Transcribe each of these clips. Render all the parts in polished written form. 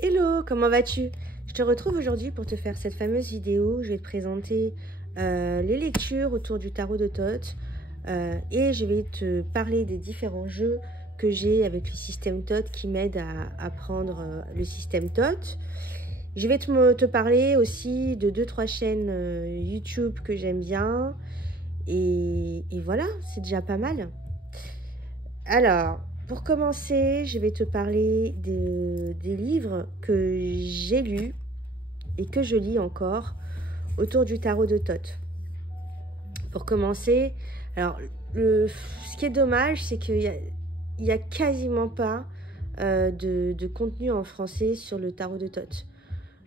Hello, comment vas-tu? Je te retrouve aujourd'hui pour te faire cette fameuse vidéo. Je vais te présenter les lectures autour du tarot de Thoth et je vais te parler des différents jeux que j'ai avec le système Thoth qui m'aident à apprendre le système Thoth. Je vais te parler aussi de 2-3 chaînes YouTube que j'aime bien et voilà, c'est déjà pas mal. Alors, pour commencer, je vais te parler des livres que j'ai lus et que je lis encore autour du tarot de Thoth. Pour commencer, alors, ce qui est dommage, c'est qu'il y a quasiment pas de contenu en français sur le tarot de Thoth.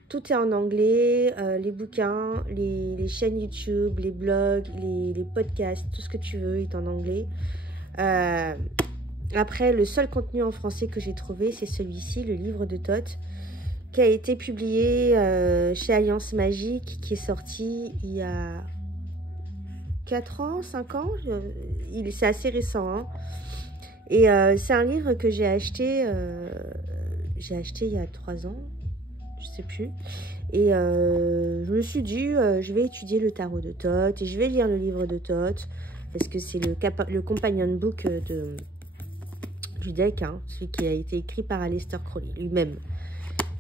Tout est en anglais, les bouquins, les chaînes YouTube, les blogs, les podcasts, tout ce que tu veux est en anglais. Après, le seul contenu en français que j'ai trouvé, c'est celui-ci, le livre de Thoth, qui a été publié chez Alliance Magique, qui est sorti il y a 4 ans, 5 ans. C'est assez récent. Hein. Et c'est un livre que j'ai acheté il y a 3 ans, je sais plus. Et je me suis dit, je vais étudier le tarot de Thoth et je vais lire le livre de Thoth, parce que c'est le companion book du deck, hein, celui qui a été écrit par Aleister Crowley lui-même.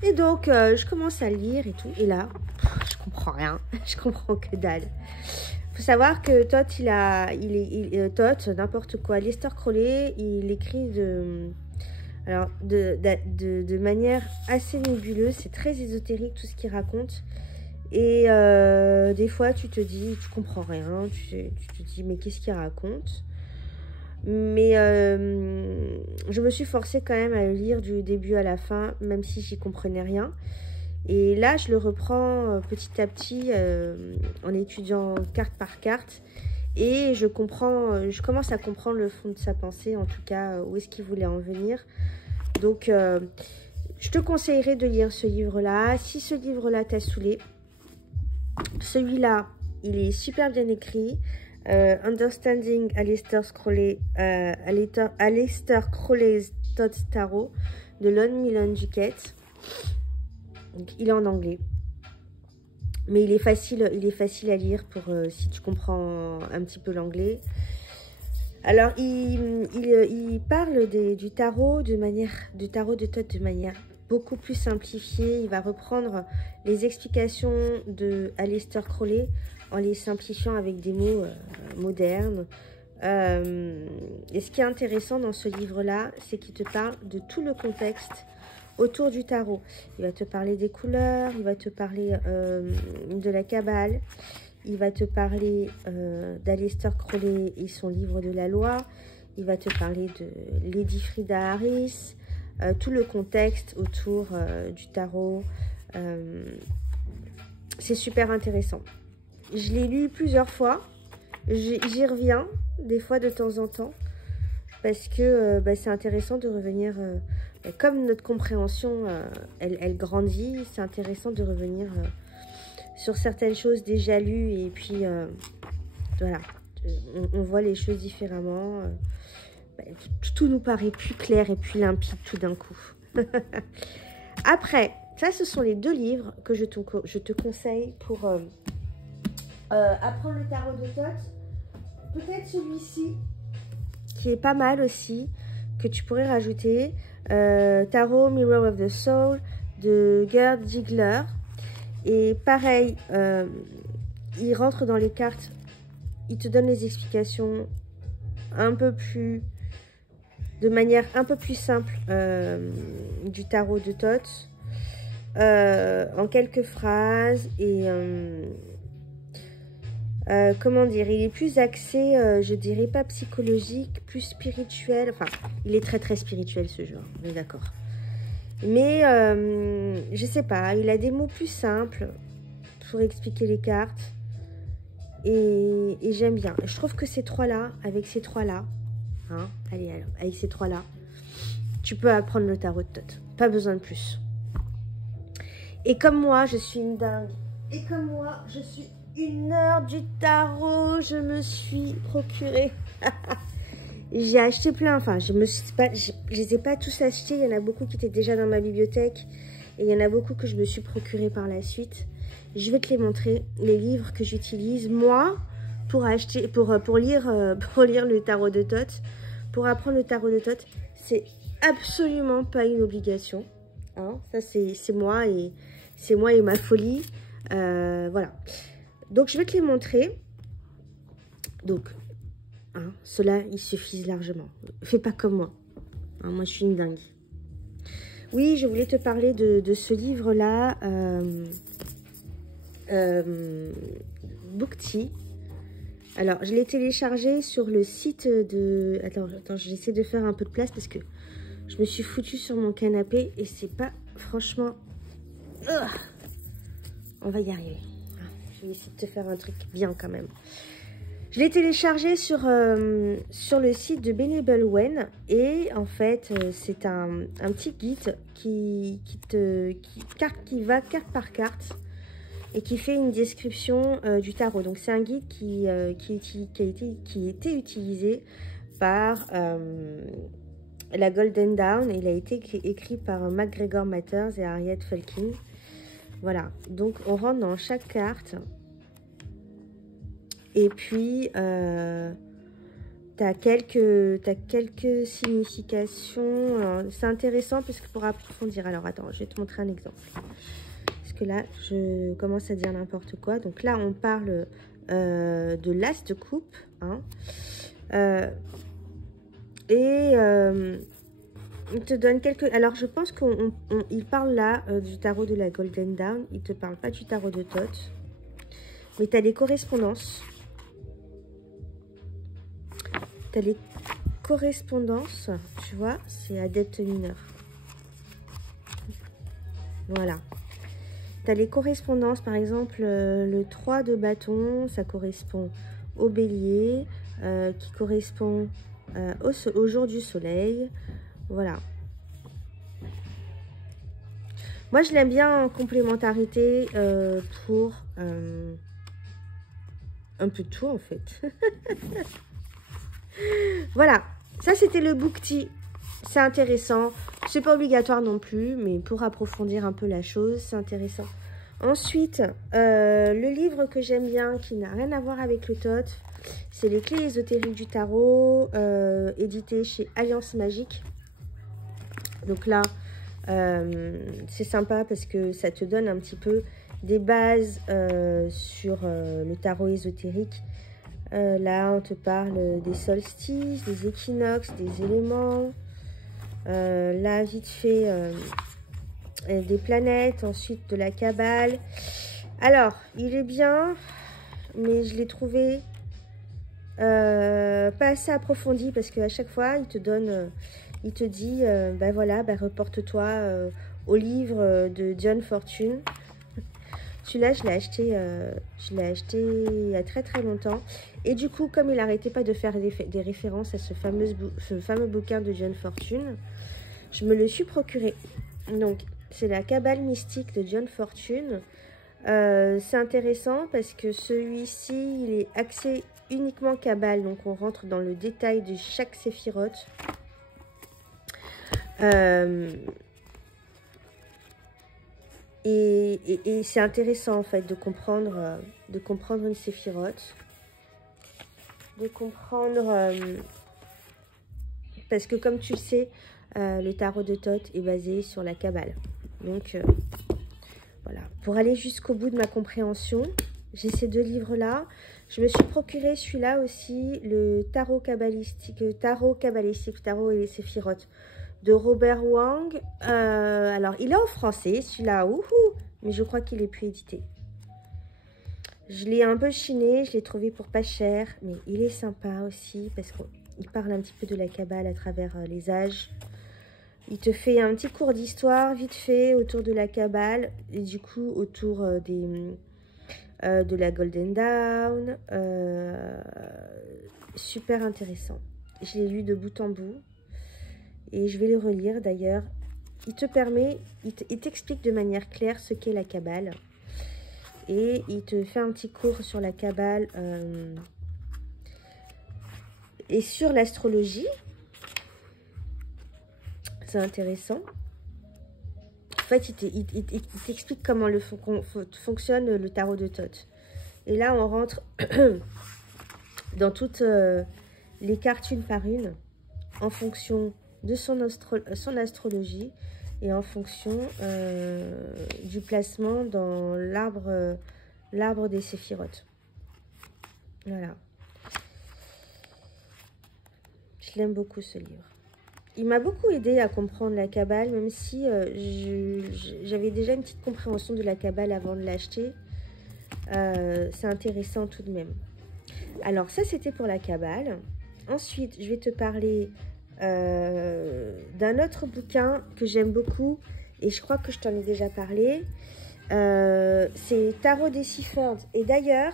Et donc, je commence à le lire et tout. Et là, je comprends rien. Je comprends que dalle. Il faut savoir que Thoth, Thoth, n'importe quoi. Aleister Crowley, il écrit de manière assez nébuleuse. C'est très ésotérique tout ce qu'il raconte. Et des fois, tu te dis, tu comprends rien. Tu te dis, mais qu'est-ce qu'il raconte? Mais je me suis forcée quand même à le lire du début à la fin, même si j'y comprenais rien. Et là, je le reprends petit à petit en étudiant carte par carte. Et je commence à comprendre le fond de sa pensée, en tout cas, où est-ce qu'il voulait en venir. Donc, je te conseillerais de lire ce livre-là. Si ce livre-là t'a saoulé, celui-là, il est super bien écrit. Understanding Aleister Crowley's Thoth Tarot de Lon Milan Duquette. Donc, il est en anglais, mais il est facile à lire pour si tu comprends un petit peu l'anglais. Alors il parle du tarot de Thoth de manière beaucoup plus simplifiée. Il va reprendre les explications de Aleister Crowley en les simplifiant avec des mots modernes. Et ce qui est intéressant dans ce livre-là, c'est qu'il te parle de tout le contexte autour du tarot. Il va te parler des couleurs, il va te parler de la Kabbale, il va te parler d'Aleister Crowley et son livre de la loi, il va te parler de Lady Frida Harris, tout le contexte autour du tarot. C'est super intéressant. Je l'ai lu plusieurs fois. J'y reviens des fois de temps en temps. Parce que c'est intéressant de revenir. Comme notre compréhension, elle grandit. C'est intéressant de revenir sur certaines choses déjà lues. Et puis, voilà. On voit les choses différemment. Tout nous paraît plus clair et plus limpide tout d'un coup. Après, ça, ce sont les 2 livres que je te conseille pour apprendre le tarot de Thoth. Peut-être celui-ci, qui est pas mal aussi, que tu pourrais rajouter. Tarot Mirror of the Soul de Gerd Ziegler. Et pareil, il rentre dans les cartes, il te donne les explications de manière un peu plus simple du tarot de Thoth, en quelques phrases. Et comment dire, il est plus axé, je dirais pas psychologique, plus spirituel. Enfin, il est très très spirituel ce genre, on est d'accord. Mais je sais pas, il a des mots plus simples pour expliquer les cartes. Et j'aime bien. Je trouve que ces 3-là, avec ces 3-là, hein, allez, alors, avec ces 3-là, tu peux apprendre le tarot de Thoth. Pas besoin de plus. Et comme moi, je suis une dingue. Et comme moi, je suis une nerd du tarot. Je me suis procuré J'ai acheté plein, enfin, je les ai pas tous achetés. Il y en a beaucoup qui étaient déjà dans ma bibliothèque. Et il y en a beaucoup que je me suis procuré par la suite. Je vais te les montrer, les livres que j'utilise, moi, pour acheter, pour lire le tarot de Thoth. Pour apprendre le tarot de Thoth, c'est absolument pas une obligation. Hein, ça, c'est moi et ma folie. Voilà. Donc, je vais te les montrer. Donc, hein, ceux-là, ils suffisent largement. Fais pas comme moi. Hein, moi, je suis une dingue. Oui, je voulais te parler de ce livre-là, Bookti. Alors, je l'ai téléchargé sur le site de... Attends, j'essaie de faire un peu de place parce que je me suis foutue sur mon canapé et c'est pas... Franchement... on va y arriver. Je vais essayer de te faire un truc bien quand même. Je l'ai téléchargé sur le site de Benevolwen et en fait c'est un petit guide qui va carte par carte et qui fait une description du tarot. Donc c'est un guide qui a été utilisé par la Golden Dawn. Il a été écrit par MacGregor Matters et Harriet Falkin. Voilà, donc on rentre dans chaque carte. Et puis, tu as quelques significations. C'est intéressant parce que pour approfondir. Alors, attends, je vais te montrer un exemple. Parce que là, je commence à dire n'importe quoi. Donc là, on parle de l'as de coupe. Hein. Il te donne quelques... Alors, je pense qu'il parle là du tarot de la Golden Dawn. Il ne te parle pas du tarot de Thoth. Mais tu as les correspondances. Tu as les correspondances, tu vois, c'est adepte mineur. Voilà. Tu as les correspondances, par exemple, le 3 de bâton, ça correspond au bélier, qui correspond au jour du soleil. Voilà. Moi, je l'aime bien en complémentarité pour un peu de tout, en fait. Voilà, ça c'était le Bookti. C'est intéressant. C'est pas obligatoire non plus, mais pour approfondir un peu la chose, c'est intéressant. Ensuite, le livre que j'aime bien, qui n'a rien à voir avec le Thoth, c'est les clés ésotériques du tarot, édité chez Alliance Magique. Donc là, c'est sympa parce que ça te donne un petit peu des bases sur le tarot ésotérique. Là, on te parle des solstices, des équinoxes, des éléments. Là, vite fait, des planètes, ensuite de la Kabbale. Alors, il est bien, mais je l'ai trouvé pas assez approfondi parce qu'à chaque fois, il te donne, il te dit, ben voilà, ben reporte-toi au livre de John Fortune. Celui-là, je l'ai acheté il y a très très longtemps. Et du coup, comme il n'arrêtait pas de faire des références à ce fameux bouquin de John Fortune, je me le suis procuré. Donc, c'est la Kabbale mystique de John Fortune. C'est intéressant parce que celui-ci, il est axé uniquement Kabbale. Donc, on rentre dans le détail de chaque séphirote. Et c'est intéressant en fait de comprendre une séphirote, de comprendre parce que comme tu le sais, le tarot de Thoth est basé sur la Kabbale. Donc voilà, pour aller jusqu'au bout de ma compréhension, j'ai ces deux livres-là. Je me suis procuré celui-là aussi, le tarot kabbalistique, tarot et les séphirotes de Robert Wang. Alors, il est en français, celui-là, mais je crois qu'il est plus édité. Je l'ai un peu chiné, je l'ai trouvé pour pas cher, mais il est sympa aussi parce qu'il parle un petit peu de la Kabbale à travers les âges. Il te fait un petit cours d'histoire vite fait autour de la Kabbale et du coup autour de la Golden Dawn. Super intéressant. Je l'ai lu de bout en bout. Et je vais le relire d'ailleurs. Il t'explique de manière claire ce qu'est la Kabbale. Et il te fait un petit cours sur la Kabbale. et sur l'astrologie. C'est intéressant. En fait, il t'explique comment fonctionne le tarot de Thoth. Et là, on rentre dans toutes les cartes une par une, en fonction de son astrologie et en fonction du placement dans l'arbre des séphirotes. Voilà. Je l'aime beaucoup, ce livre. Il m'a beaucoup aidé à comprendre la Kabbale, même si j'avais déjà une petite compréhension de la Kabbale avant de l'acheter. C'est intéressant tout de même. Alors, ça, c'était pour la Kabbale. Ensuite, je vais te parler d'un autre bouquin que j'aime beaucoup, et je crois que je t'en ai déjà parlé. C'est Tarot Deciphered. Et d'ailleurs,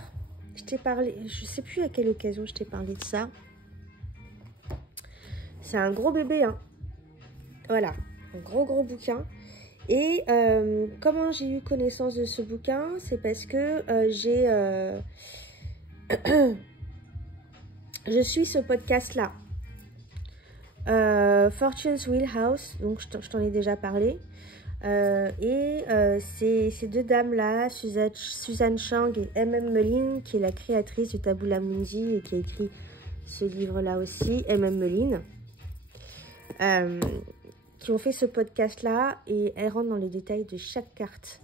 je t'ai parlé, je ne sais plus à quelle occasion je t'ai parlé de ça. C'est un gros bébé, hein. Voilà, un gros bouquin. Et comment j'ai eu connaissance de ce bouquin? C'est parce que je suis ce podcast-là. Fortune's Wheelhouse, donc je t'en ai déjà parlé. Ces deux dames-là, Suzanne Chang et M.M. Mullen, qui est la créatrice du Tabula Mundi et qui a écrit ce livre-là aussi, M.M. Mullen, qui ont fait ce podcast-là, et elles rentrent dans les détails de chaque carte.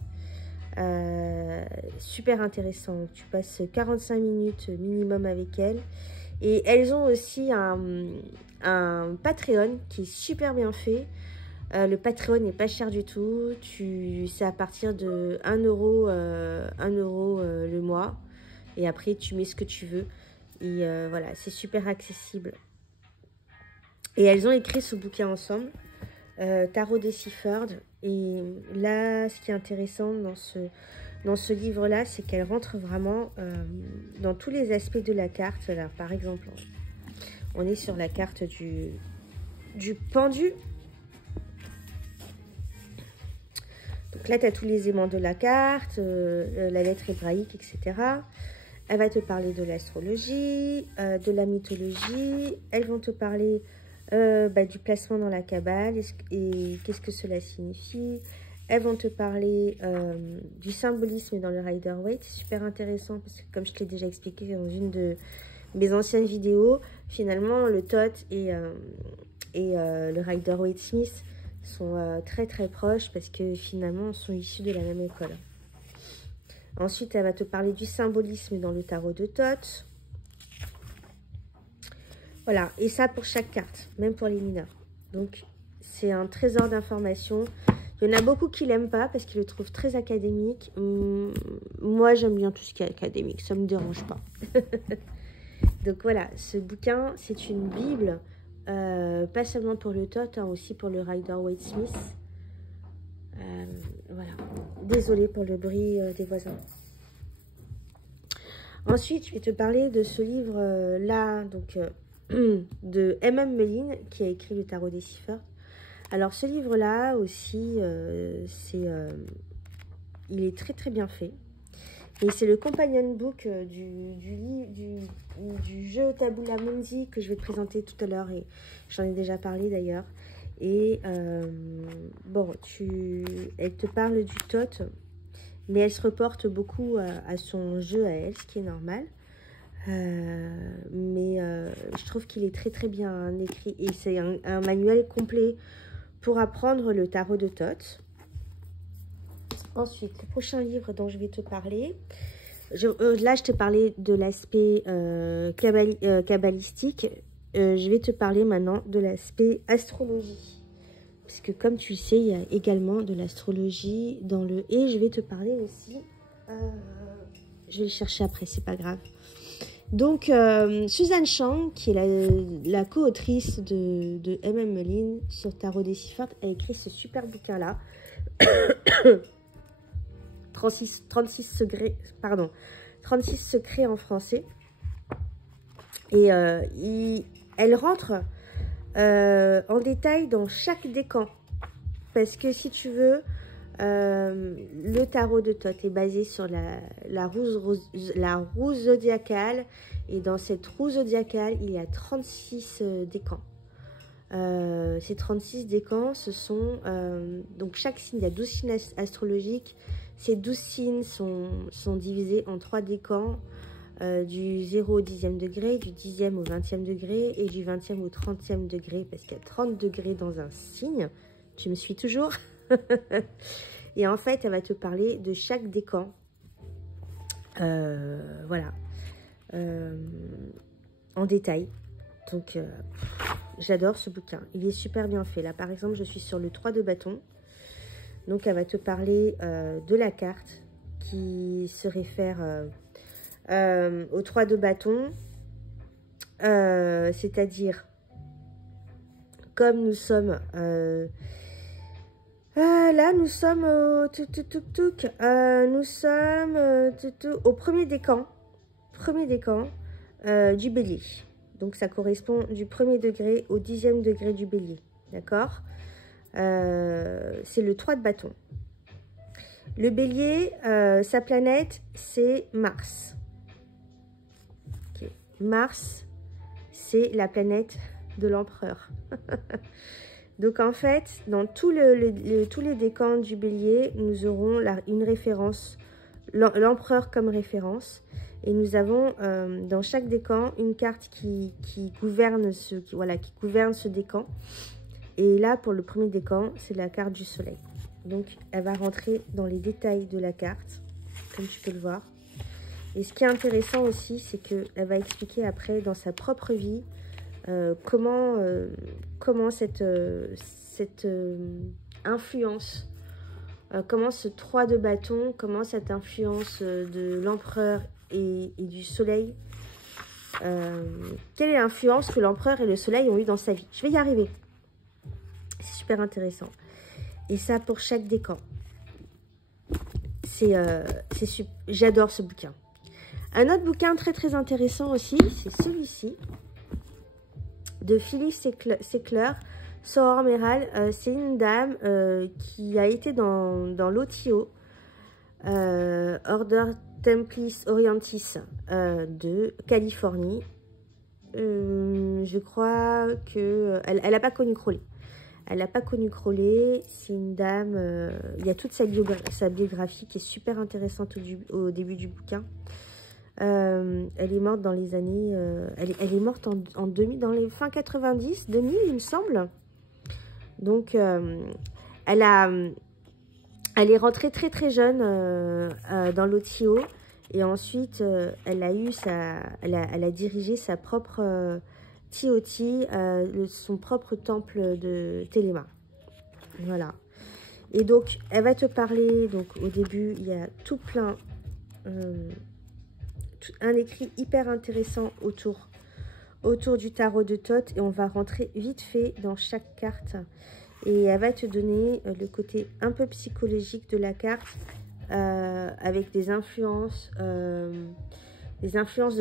Super intéressant. Tu passes 45 minutes minimum avec elles. Et elles ont aussi un Patreon qui est super bien fait. Le Patreon n'est pas cher du tout. C'est à partir de 1 euro, le mois. Et après, tu mets ce que tu veux. Et voilà, c'est super accessible. Et elles ont écrit ce bouquin ensemble, Tarot Deciphered. Et là, ce qui est intéressant dans ce livre-là, c'est qu'elle rentre vraiment dans tous les aspects de la carte. Alors, par exemple, on est sur la carte du pendu. Donc là, tu as tous les aimants de la carte, la lettre hébraïque, etc. Elle va te parler de l'astrologie, de la mythologie. Elles vont te parler du placement dans la Kabbale et qu'est-ce que cela signifie. Elles vont te parler du symbolisme dans le Rider-Waite. C'est super intéressant parce que, comme je t'ai déjà expliqué dans une de mes anciennes vidéos, finalement, le Thoth et le Rider-Waite Smith sont très proches parce que finalement, ils sont issus de la même école. Ensuite, elle va te parler du symbolisme dans le tarot de Thoth. Voilà, et ça pour chaque carte, même pour les mineurs. Donc, c'est un trésor d'informations. Il y en a beaucoup qui l'aiment pas parce qu'ils le trouvent très académique. Moi, j'aime bien tout ce qui est académique, ça me dérange pas. Donc voilà, ce bouquin, c'est une bible, pas seulement pour le Thoth, hein, aussi pour le Rider-Waite Smith. Voilà, désolée pour le bruit des voisins. Ensuite, je vais te parler de ce livre-là, donc de M.M. Mullen, qui a écrit le Tarot Deciphered. Alors, ce livre-là aussi, il est très bien fait. Et c'est le companion book du jeu Tabula Mundi que je vais te présenter tout à l'heure. Et j'en ai déjà parlé d'ailleurs. Et bon, elle te parle du Thoth, mais elle se reporte beaucoup à son jeu à elle, ce qui est normal. Mais je trouve qu'il est très bien écrit. Et c'est un manuel complet pour apprendre le tarot de Thoth. Ensuite, le prochain livre dont je vais te parler, là je te parlais de l'aspect kabbalistique, je vais te parler maintenant de l'aspect astrologie. Parce que comme tu le sais, il y a également de l'astrologie dans le... Et je vais te parler aussi, je vais le chercher après, c'est pas grave. Donc, Suzanne Chang, qui est la co-autrice de M.M. Mullen sur Tarot Deciphered, a écrit ce super bouquin-là. 36 secrets en français. Et elle rentre en détail dans chaque décan. Parce que si tu veux, le tarot de Thoth est basé sur la roue zodiacale Et dans cette roue zodiacale, il y a 36 décans. Ces 36 décans, ce sont... donc chaque signe, il y a 12 signes astrologiques. Ces 12 signes sont divisés en 3 décans. Du 0 au 10e degré, du 10e au 20e degré et du 20e au 30e degré, parce qu'il y a 30 degrés dans un signe. Tu me suis toujours? Et en fait, elle va te parler de chaque décan. Voilà. En détail. Donc, j'adore ce bouquin. Il est super bien fait. Là, par exemple, je suis sur le 3 de bâton. Donc, elle va te parler de la carte qui se réfère... au 3 de bâton, c'est-à-dire comme nous sommes là nous sommes au nous sommes au premier décan du bélier, donc ça correspond du 1er degré au 10e degré du bélier, d'accord. C'est le 3 de bâton. Le bélier, sa planète c'est Mars. Mars, c'est la planète de l'empereur. Donc en fait, dans tous les décans du bélier, nous aurons une référence, l'empereur comme référence. Et nous avons dans chaque décan une carte qui gouverne qui gouverne ce décan. Et là, pour le premier décan, c'est la carte du soleil. Donc elle va rentrer dans les détails de la carte, comme tu peux le voir. Et ce qui est intéressant aussi, c'est qu'elle va expliquer après dans sa propre vie comment cette influence, comment ce 3 de bâton, comment cette influence de l'empereur et du soleil, quelle est l'influence que l'empereur et le soleil ont eu dans sa vie. Je vais y arriver. C'est super intéressant. Et ça pour chaque décan. J'adore ce bouquin. Un autre bouquin très très intéressant aussi, c'est celui-ci, de Philippe Seckler, Soror Meral. C'est une dame qui a été dans l'OTO, Order Templis Orientis de Californie. Je crois qu'elle n'a pas connu Crowley. Elle n'a pas connu Crowley. C'est une dame, il y a toute sa biographie qui est super intéressante au début du bouquin. Elle est morte dans les années... elle est morte en 2000, dans les fin 90, 2000, il me semble. Donc, elle est rentrée très très jeune dans l'OTO. Et ensuite, elle a dirigé sa propre TOT, son propre temple de Téléma. Voilà. Et donc, elle va te parler... Donc, au début, il y a tout plein... un écrit hyper intéressant autour du tarot de Thoth, et on va rentrer vite fait dans chaque carte et elle va te donner le côté un peu psychologique de la carte avec des influences de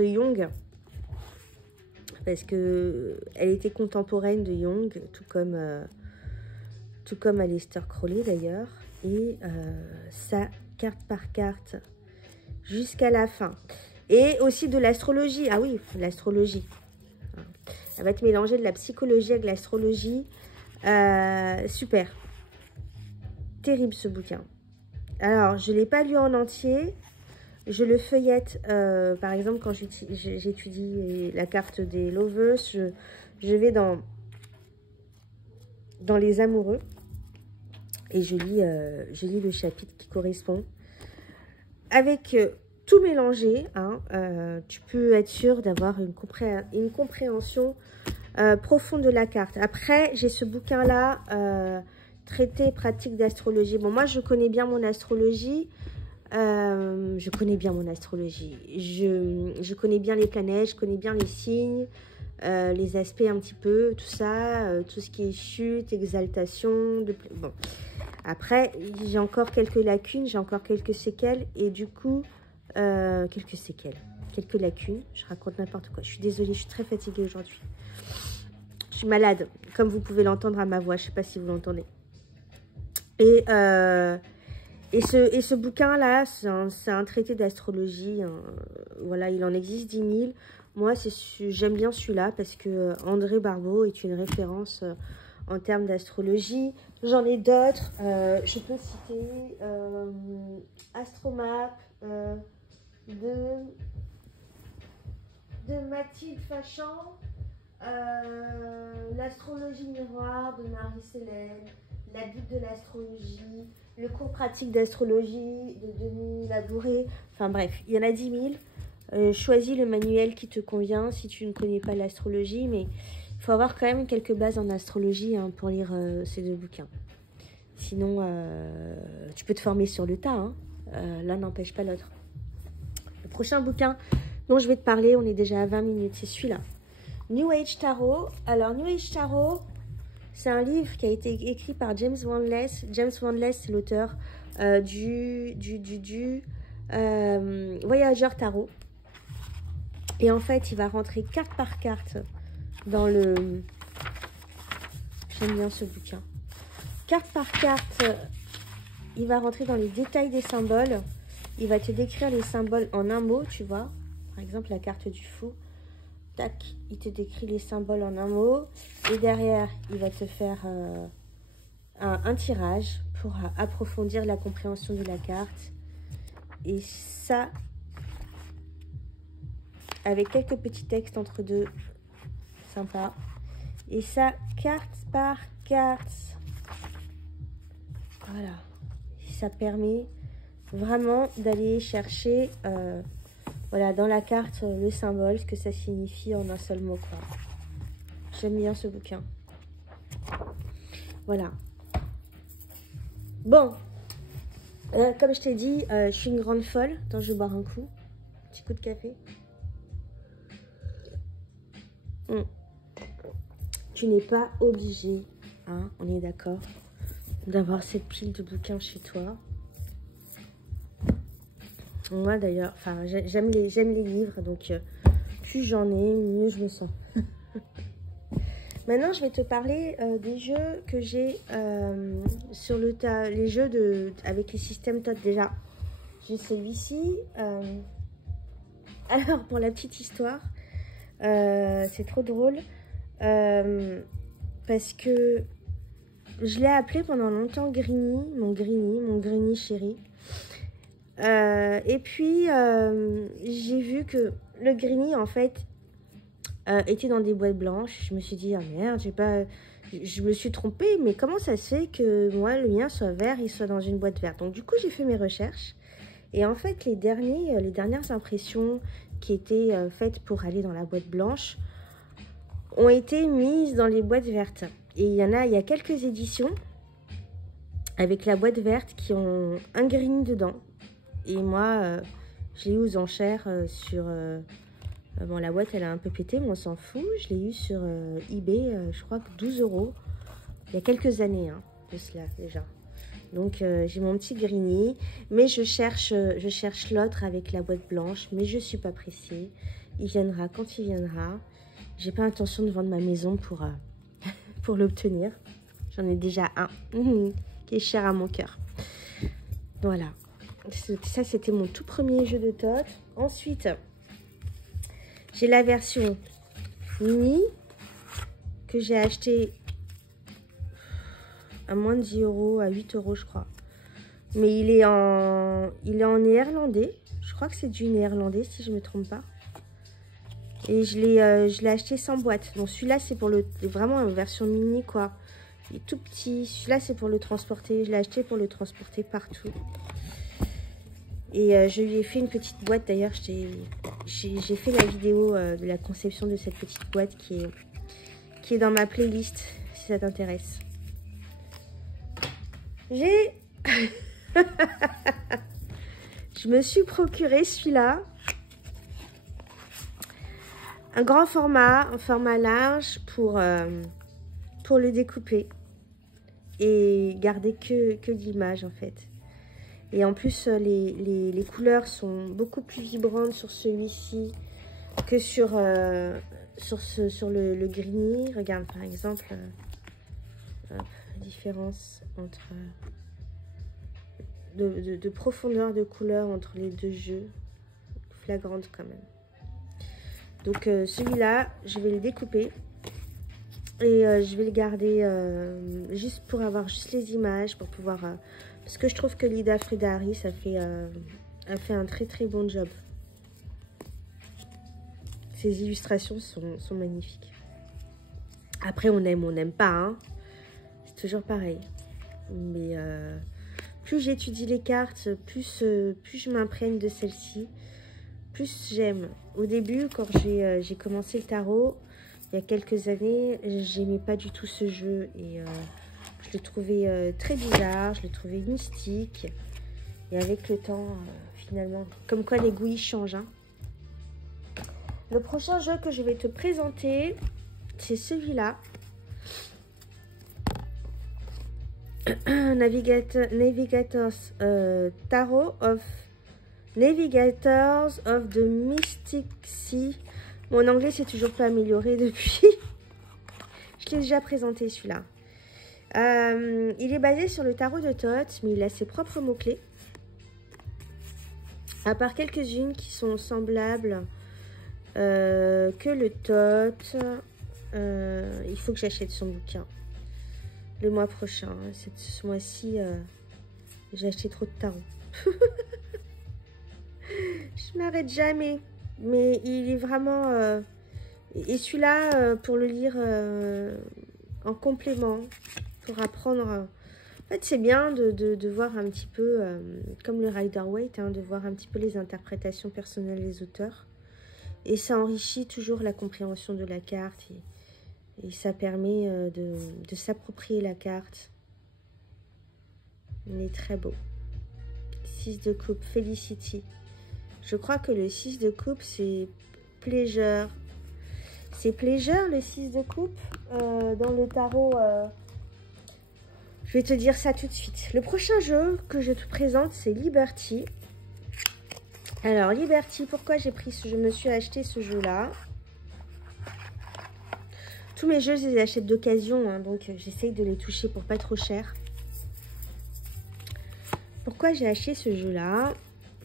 Jung, parce que elle était contemporaine de Jung, tout comme Aleister Crowley d'ailleurs, et ça carte par carte jusqu'à la fin. Et aussi de l'astrologie. Ah oui, l'astrologie. Elle va te mélanger de la psychologie avec l'astrologie. Super. Terrible ce bouquin. Alors, je ne l'ai pas lu en entier. Je le feuillette. Par exemple, quand j'étudie la carte des lovers, je vais dans les amoureux. Et je lis le chapitre qui correspond. Avec... tout mélanger, hein, tu peux être sûr d'avoir une compréhension profonde de la carte. Après, j'ai ce bouquin-là, traité pratique d'astrologie. Bon, moi, je connais bien mon astrologie. Je connais bien les planètes, je connais bien les signes, les aspects un petit peu, tout ça, tout ce qui est chute, exaltation. Bon. Après, j'ai encore quelques lacunes, j'ai encore quelques séquelles, et du coup... quelques lacunes, je raconte n'importe quoi, je suis désolée, je suis très fatiguée aujourd'hui, je suis malade, comme vous pouvez l'entendre à ma voix, je sais pas si vous l'entendez. Et ce bouquin là, c'est un traité d'astrologie, hein. Voilà, il en existe 10 000, Moi, j'aime bien celui-là parce que André Barbeau est une référence en termes d'astrologie. J'en ai d'autres. Je peux citer Astromap de Mathilde Fachan, l'astrologie miroir de Marie-Célène, la Bible de l'astrologie, le cours pratique d'astrologie de Denis Labouré. Enfin bref, il y en a 10 000. Choisis le manuel qui te convient si tu ne connais pas l'astrologie, mais il faut avoir quand même quelques bases en astrologie hein, pour lire ces deux bouquins. Sinon, tu peux te former sur le tas. Hein. L'un n'empêche pas l'autre. Le prochain bouquin dont je vais te parler, on est déjà à 20 minutes, c'est celui-là. New Age Tarot. Alors, New Age Tarot, c'est un livre qui a été écrit par James Wanless. James Wanless, c'est l'auteur du Voyageur Tarot. Et en fait, il va rentrer carte par carte dans le... J'aime bien ce bouquin. Carte par carte, il va rentrer dans les détails des symboles. Il va te décrire les symboles en un mot, tu vois. Par exemple, la carte du fou. Tac, il te décrit les symboles en un mot. Et derrière, il va te faire un tirage pour approfondir la compréhension de la carte. Et ça, avec quelques petits textes entre deux, sympa. Et ça, carte par carte. Voilà. Et ça permet vraiment d'aller chercher voilà, dans la carte le symbole, ce que ça signifie en un seul mot. J'aime bien ce bouquin. Voilà. Bon. Comme je t'ai dit, je suis une grande folle. Attends, je vais boire un coup. Petit coup de café. Tu n'es pas obligé, hein, on est d'accord, d'avoir cette pile de bouquins chez toi. Moi d'ailleurs, enfin j'aime les livres, donc plus j'en ai, mieux je me sens. Maintenant, je vais te parler des jeux que j'ai sur le tas, les jeux avec les systèmes TOT déjà. J'ai celui-ci. Alors, pour la petite histoire, c'est trop drôle parce que je l'ai appelé pendant longtemps Greeny, mon Greeny chéri. Et puis, j'ai vu que le Greeny, en fait, était dans des boîtes blanches. Je me suis dit, ah merde, je me suis trompée, mais comment ça se fait que moi, le mien soit vert, il soit dans une boîte verte? Donc, du coup, j'ai fait mes recherches. Et en fait, les dernières impressions qui étaient faites pour aller dans la boîte blanche ont été mises dans les boîtes vertes. Et il y a quelques éditions avec la boîte verte qui ont un Greeny dedans. Et moi, je l'ai eu aux enchères sur... bon, la boîte, elle a un peu pété, mais on s'en fout. Je l'ai eu sur eBay, je crois que 12 €. Il y a quelques années, hein, de cela, déjà. Donc, j'ai mon petit Greeny. Mais je cherche l'autre avec la boîte blanche. Mais je ne suis pas pressée. Il viendra quand il viendra. J'ai pas intention de vendre ma maison pour l'obtenir. J'en ai déjà un qui est cher à mon cœur. Voilà. Ça, c'était mon tout premier jeu de TOT. Ensuite, j'ai la version mini que j'ai acheté à moins de 10 €, à 8 € je crois. Mais il est en néerlandais. Je crois que c'est du néerlandais si je ne me trompe pas. Et je l'ai acheté sans boîte. Donc celui-là, c'est pour vraiment une version mini, quoi. Il est tout petit. Celui-là, c'est pour le transporter. Je l'ai acheté pour le transporter partout. Et je lui ai fait une petite boîte. D'ailleurs, j'ai fait la vidéo de la conception de cette petite boîte qui est dans ma playlist, si ça t'intéresse. Je me suis procuré celui-là. Un grand format, un format large pour le découper et garder que l'image en fait. Et en plus, les couleurs sont beaucoup plus vibrantes sur celui-ci que sur le Greeny. Regarde par exemple la différence entre de profondeur de couleur entre les deux jeux, flagrante quand même. Donc celui-là, je vais le découper. Et je vais le garder juste pour avoir juste les images, pour pouvoir... parce que je trouve que Lida Frida Harris a fait un très très bon job. Ses illustrations sont magnifiques. Après, on aime ou on n'aime pas, hein. C'est toujours pareil. Mais plus j'étudie les cartes, plus je m'imprègne de celle-ci, plus j'aime. Au début, quand j'ai commencé le tarot, il y a quelques années, j'aimais pas du tout ce jeu. Et je le trouvais très bizarre, je le trouvais mystique. Et avec le temps, finalement, comme quoi les goûts ils changent, hein. Le prochain jeu que je vais te présenter, c'est celui-là. Navigators of the Mystic Sea. Mon anglais s'est toujours pas amélioré depuis. Je l'ai déjà présenté celui-là. Il est basé sur le tarot de Thoth, mais il a ses propres mots-clés. À part quelques-unes qui sont semblables que le Thoth. Il faut que j'achète son bouquin le mois prochain. Ce mois-ci, j'ai acheté trop de tarot. Je m'arrête jamais. Mais il est vraiment... et celui-là, pour le lire en complément, pour apprendre... en fait, c'est bien de voir un petit peu, comme le Rider-Waite, hein, de voir un petit peu les interprétations personnelles des auteurs. Et ça enrichit toujours la compréhension de la carte. Et ça permet de s'approprier la carte. Il est très beau. 6 de coupe, Felicity. Je crois que le 6 de coupe, c'est Pleasure. C'est Pleasure, le 6 de coupe, dans le tarot. Je vais te dire ça tout de suite. Le prochain jeu que je te présente, c'est Liberty. Alors, Liberty, pourquoi je me suis acheté ce jeu-là? Tous mes jeux, je les achète d'occasion, hein, donc j'essaye de les toucher pour pas trop cher. Pourquoi j'ai acheté ce jeu-là?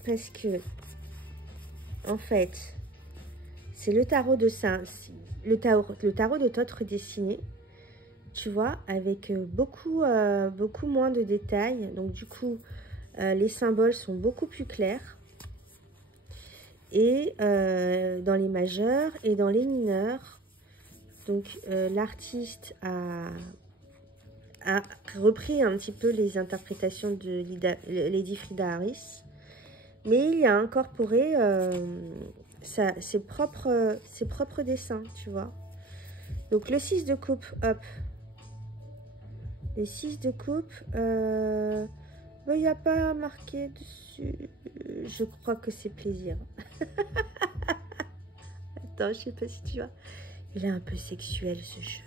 Parce que, en fait, c'est le tarot de le tarot de Thoth redessiné, tu vois, avec beaucoup moins de détails. Donc, du coup, les symboles sont beaucoup plus clairs. Et dans les majeurs et dans les mineurs. Donc, l'artiste a repris un petit peu les interprétations de Lady Frida Harris, mais il a incorporé ses propres dessins, tu vois. Donc, le 6 de coupe, hop. Le 6 de coupe, il n'y a pas marqué dessus. Je crois que c'est plaisir. Attends, je sais pas si tu vois. Il est un peu sexuel, ce jeu.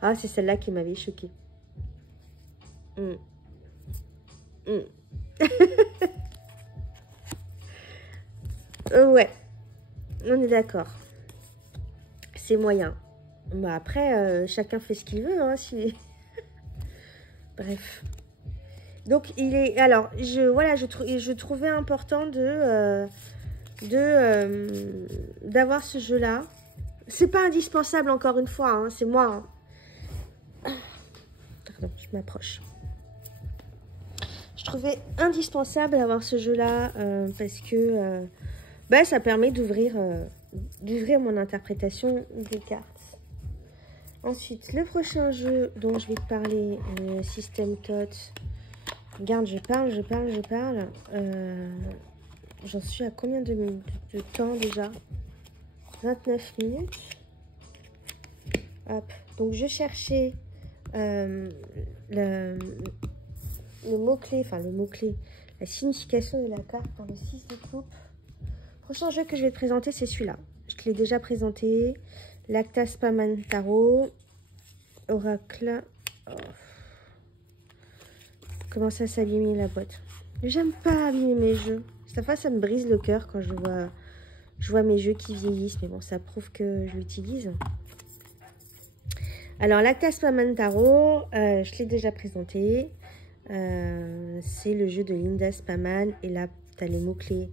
Ah, c'est celle-là qui m'avait choquée. Ouais, on est d'accord. C'est moyen. Bah après, chacun fait ce qu'il veut, hein, si... Bref. Donc, il est... Alors, je trouvais important d'avoir ce jeu-là. C'est pas indispensable, encore une fois, hein, c'est moi. Hein. Pardon, je m'approche. Je trouvais indispensable d'avoir ce jeu-là parce que ça permet d'ouvrir mon interprétation des cartes. Ensuite, le prochain jeu dont je vais te parler, le système Thoth. Regarde, je parle. J'en suis à combien de temps déjà? 29 minutes. Hop. Donc, je cherchais le mot-clé, la signification de la carte pour le 6 de coupe. Le prochain jeu que je vais te présenter, c'est celui-là. Je te l'ai déjà présenté. L'Acta Spaman Tarot. Oracle. Oh. Comment ça s'abîmer la boîte? J'aime pas abîmer mes jeux. Cette fois, ça me brise le cœur quand je vois mes jeux qui vieillissent. Mais bon, ça prouve que je l'utilise. Alors, l'Acta Spaman Tarot, je l'ai déjà présenté. C'est le jeu de Linda Spaman. Et là, tu as les mots-clés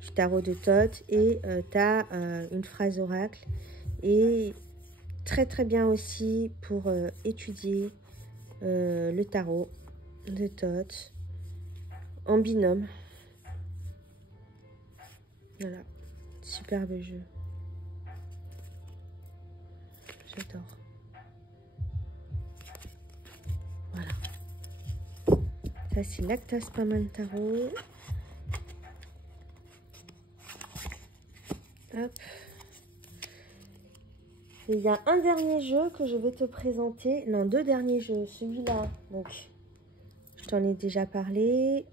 du tarot de Thoth et tu as une phrase oracle. Et très très bien aussi pour étudier le tarot de Thoth en binôme. Voilà, superbe jeu. J'adore. Voilà. Ça, c'est l'Actas Paman Tarot. Hop. Et il y a un dernier jeu que je vais te présenter. Non, deux derniers jeux. Celui-là, donc, je t'en ai déjà parlé.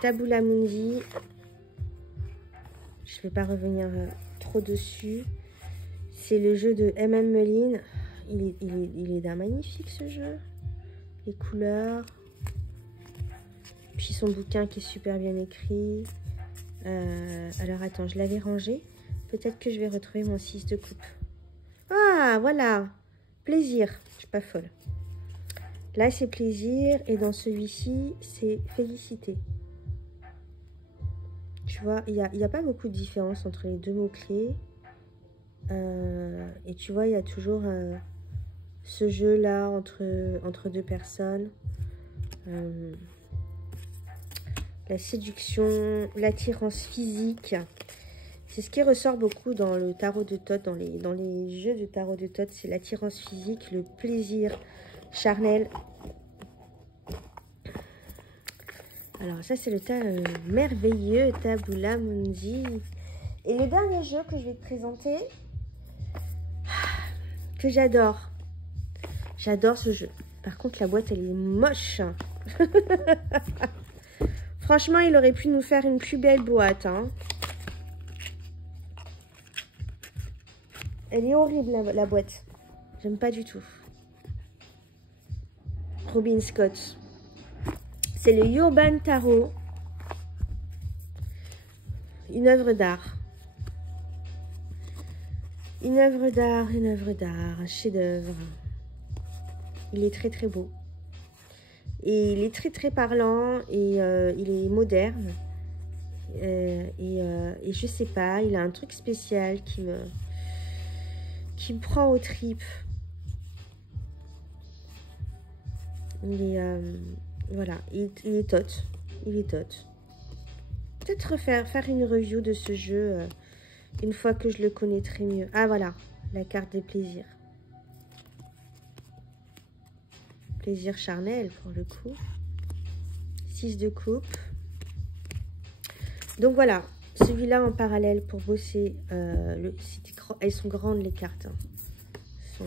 Tabula Mundi. Je ne vais pas revenir trop dessus. C'est le jeu de M.M. Mullin. Il est d'un magnifique ce jeu. Les couleurs. Puis son bouquin qui est super bien écrit. Alors attends, je l'avais rangé. Peut-être que je vais retrouver mon 6 de coupe. Ah, voilà. Plaisir. Je suis pas folle. Là, c'est plaisir. Et dans celui-ci, c'est félicité. Tu vois, il n'y a pas beaucoup de différence entre les deux mots-clés. Et tu vois, il y a toujours ce jeu-là entre deux personnes. La séduction, l'attirance physique. C'est ce qui ressort beaucoup dans le tarot de Thoth, dans les jeux de tarot de Thoth. C'est l'attirance physique, le plaisir charnel. Alors ça, c'est le merveilleux Tabula Mundi. Et le dernier jeu que je vais te présenter, que j'adore. J'adore ce jeu. Par contre, la boîte, elle est moche. Franchement, il aurait pu nous faire une plus belle boîte. Hein. Elle est horrible, la boîte. J'aime pas du tout. Robin Scott. C'est le Urban Tarot. Une œuvre d'art. Une œuvre d'art, un chef-d'œuvre. Il est très très beau. Et il est très très parlant et il est moderne. Et je sais pas, il a un truc spécial qui me prend aux tripes. Il est voilà, il est Thoth. Il est Thoth. Peut-être faire une review de ce jeu une fois que je le connaîtrai mieux. Ah voilà, la carte des plaisirs. Plaisir charnel pour le coup. 6 de coupe. Donc voilà, celui-là en parallèle pour bosser. Elles sont grandes les cartes. Hein.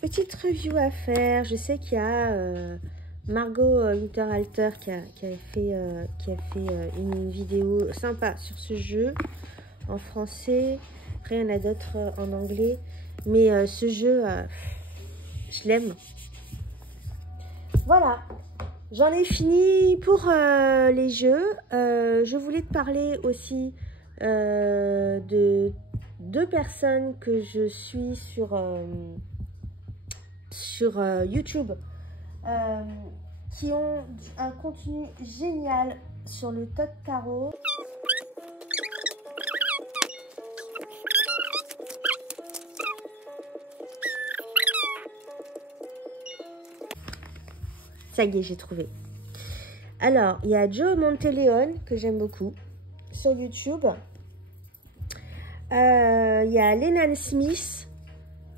Petite review à faire. Je sais qu'il y a Margot Winterhalter qui a fait une vidéo sympa sur ce jeu en français. Rien à d'autre en anglais. Mais ce jeu, je l'aime. Voilà. J'en ai fini pour les jeux. Je voulais te parler aussi de deux personnes que je suis sur YouTube qui ont un contenu génial sur le Thoth Tarot. Ça y est, j'ai trouvé. Alors, il y a Joe Monteleone, que j'aime beaucoup, sur YouTube. Il y a Lennon Smith.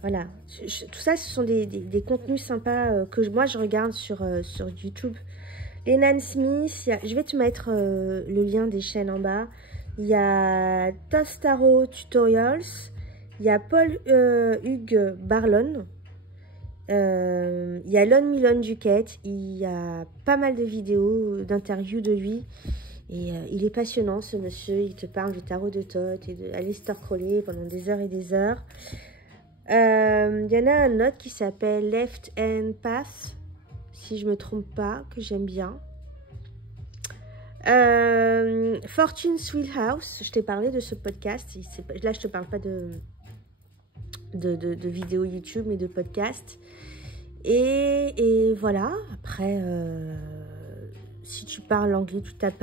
Voilà. Tout ça, ce sont des contenus sympas que moi, je regarde sur YouTube. Lennon Smith, je vais te mettre le lien des chaînes en bas. Il y a Thoth Tarot Tutorials. Il y a Paul Hugues Barlon. Il y a Lon Milon Duquette, il y a pas mal de vidéos, d'interviews de lui et il est passionnant ce monsieur, il te parle du tarot de Thoth et de Aleister Crowley pendant des heures et des heures. Il y en a un autre qui s'appelle Left Hand Path, si je me trompe pas, que j'aime bien. Fortune Sweet House, je t'ai parlé de ce podcast, là je te parle pas de vidéos YouTube mais de podcast. Et voilà, après, si tu parles anglais, tu tapes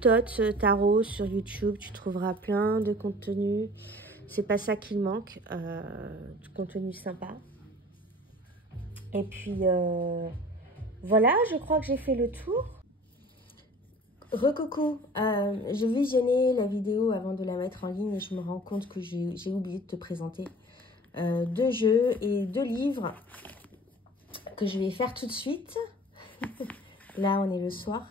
Thoth Tarot sur YouTube, tu trouveras plein de contenu. C'est pas ça qu'il manque, du contenu sympa. Et puis, voilà, je crois que j'ai fait le tour. Recoucou, je visionnais la vidéo avant de la mettre en ligne et je me rends compte que j'ai oublié de te présenter 2 jeux et 2 livres que je vais faire tout de suite. Là, on est le soir.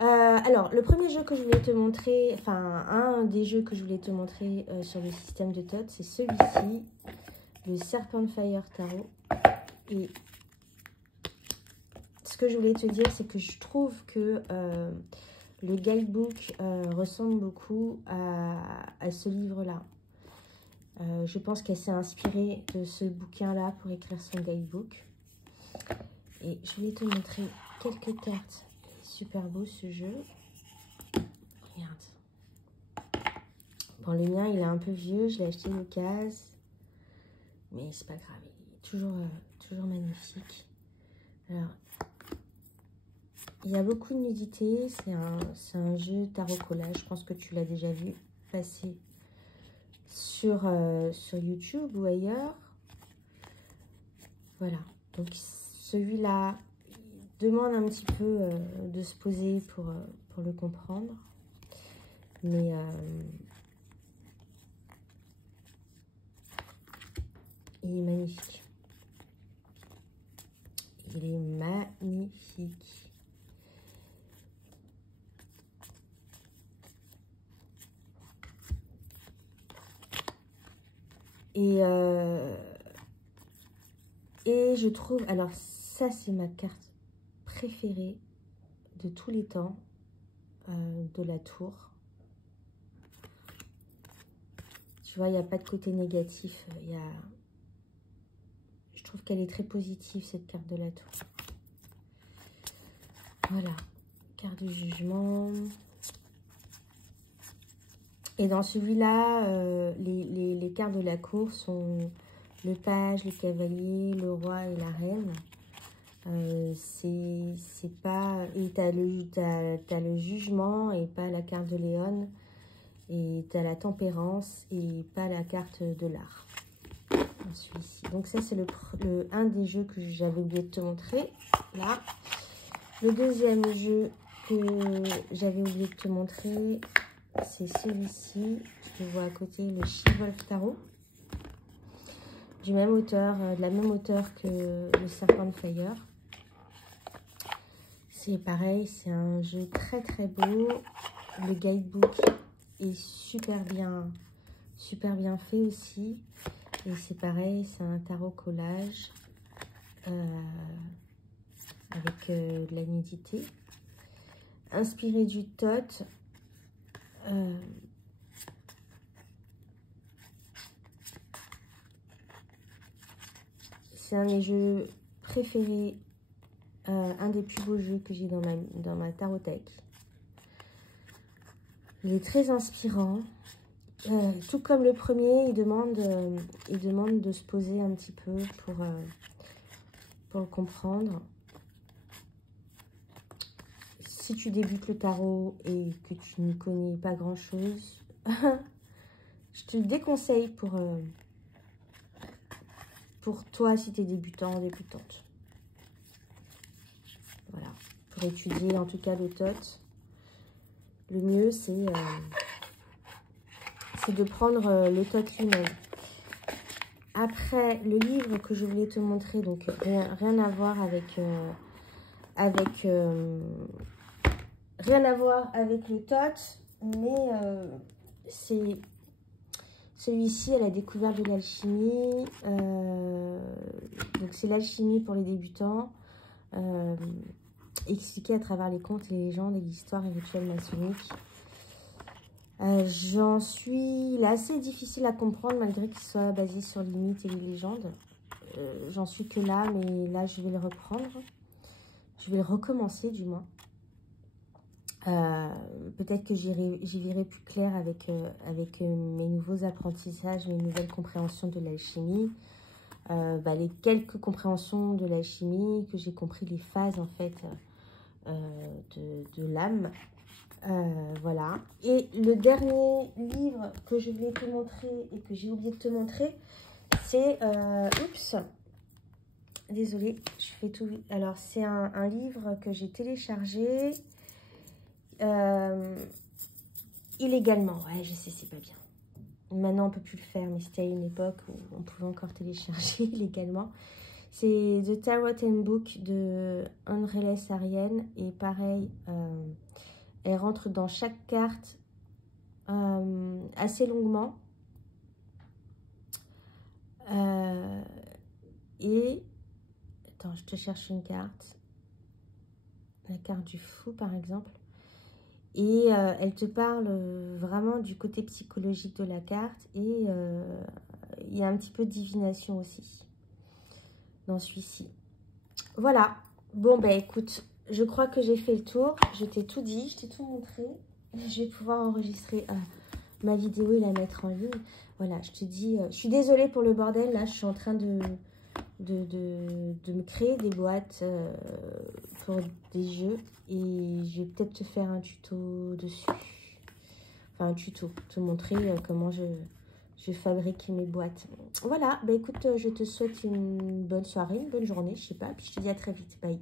Alors, le premier jeu que je voulais te montrer, enfin, un des jeux que je voulais te montrer sur le système de Thoth, c'est celui-ci, le Serpent Fire Tarot. Et ce que je voulais te dire, c'est que je trouve que le guidebook ressemble beaucoup à ce livre-là. Je pense qu'elle s'est inspirée de ce bouquin-là pour écrire son guidebook. Et je voulais te montrer quelques cartes. Super beau ce jeu. Regarde. Bon, le mien, il est un peu vieux. Je l'ai acheté d'occasion. Mais c'est pas grave. Il est toujours magnifique. Alors, il y a beaucoup de nudité. C'est un jeu tarot collage. Je pense que tu l'as déjà vu passer sur YouTube ou ailleurs. Voilà. Donc, celui-là demande un petit peu de se poser pour le comprendre. Mais il est magnifique. Il est magnifique. Et je trouve... Alors, ça, c'est ma carte préférée de tous les temps de la tour. Tu vois, il n'y a pas de côté négatif. Je trouve qu'elle est très positive, cette carte de la tour. Voilà. Carte du jugement. Et dans celui-là, les cartes de la cour sont le page, le cavalier, le roi et la reine. C'est pas... Et t'as le jugement et pas la carte de Léon. Et t'as la tempérance et pas la carte de l'art. Celui-ci. Donc ça, c'est un des jeux que j'avais oublié de te montrer. Là. Le deuxième jeu que j'avais oublié de te montrer, c'est celui-ci. Je le vois à côté, le She-Wolf Tarot. Du même auteur, de la même auteur que le Serpent Fire. C'est pareil, c'est un jeu très très beau. Le guidebook est super bien fait aussi. Et c'est pareil, c'est un tarot collage avec de la nudité. Inspiré du Thoth. C'est un de mes jeux préférés, un des plus beaux jeux que j'ai dans ma tarothèque. Il est très inspirant. Tout comme le premier, il demande de se poser un petit peu pour le comprendre. Si tu débutes le tarot et que tu n'y connais pas grand-chose, je te le déconseille pour toi si tu es débutant ou débutante. Voilà, pour étudier en tout cas le Thoth, le mieux c'est de prendre le Thoth lui-même. Après, le livre que je voulais te montrer, donc rien à voir rien à voir avec le Thoth, mais c'est celui-ci à la découverte de l'alchimie. Donc c'est l'alchimie pour les débutants, expliqué à travers les contes, les légendes et l'histoire et rituels maçonniques. Il est assez difficile à comprendre malgré qu'il soit basé sur les mythes et les légendes. J'en suis que là, mais là je vais le reprendre. Je vais le recommencer du moins. Peut-être que j'y verrai plus clair avec mes nouveaux apprentissages, mes nouvelles compréhensions de l'alchimie. les quelques compréhensions de la chimie, que j'ai compris les phases en fait de l'âme. Voilà. Et le dernier livre que je voulais te montrer et que j'ai oublié de te montrer, c'est... oups, désolée, je fais tout... Alors, c'est un livre que j'ai téléchargé illégalement. Ouais, je sais, c'est pas bien. Maintenant, on peut plus le faire, mais c'était à une époque où on pouvait encore télécharger illégalement. C'est The Tarot and Book de André Ariane. Et pareil, elle rentre dans chaque carte assez longuement. Et... Attends, je te cherche une carte. La carte du fou, par exemple. Et elle te parle vraiment du côté psychologique de la carte. Et il y a un petit peu de divination aussi dans celui-ci. Voilà. Bon, ben écoute, je crois que j'ai fait le tour. Je t'ai tout dit, je t'ai tout montré. Je vais pouvoir enregistrer ma vidéo et la mettre en ligne. Voilà, je te dis, je suis désolée pour le bordel. Là, je suis en train de me créer des boîtes pour des jeux. Et je vais peut-être te faire un tuto dessus. Enfin, un tuto. Te montrer comment je fabrique mes boîtes. Voilà, bah écoute, je te souhaite une bonne soirée, une bonne journée, je sais pas. Puis je te dis à très vite. Bye.